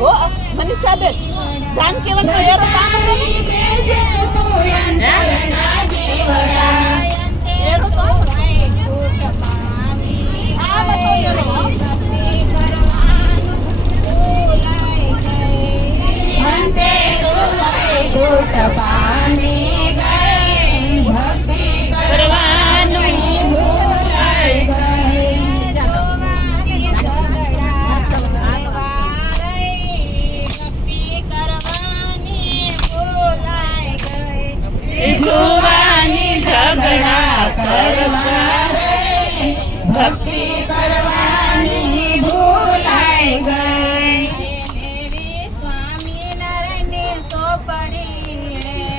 हो मनीषा दे जान केवल तो यार काम भक्ति करवानी भूलाए गए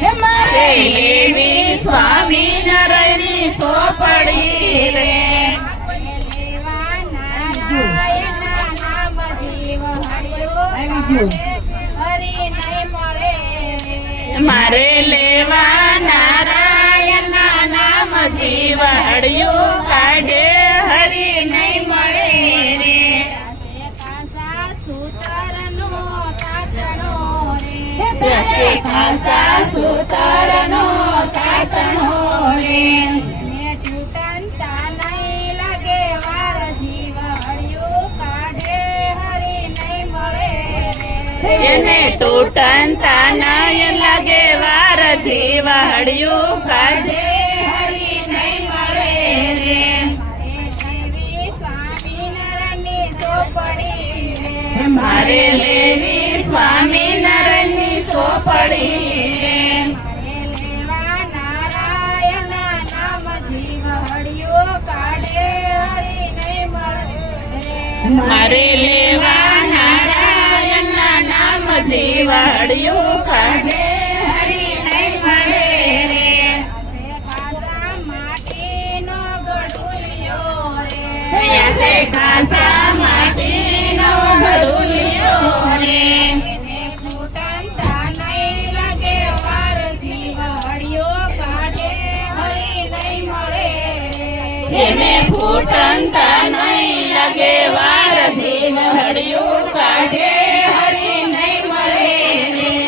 हमारे लेवी स्वामी नारायणी सोपड़ी रे मारे लेवा नारायण नाम जीव हड़ियो काढे हरि नहीं मळे रे खासा सुतारनो तातणो रे એને તૂટનતા નય લાગે વાર જીવ હળિયું કાઢે હરી નહીં મળે રે મારે લેવી સ્વામિનારાયણની સોપડી રે મારે લેવા નારાયણના નામ જીવ હળિયું કાઢે હરી નહીં મળે રે એસે ખાસા માટીનો ગડુલિયો રે એને ફૂટનતા નહીં લાગે વાર જીવ હળિયું કાઢે હરી નહીં મળે રે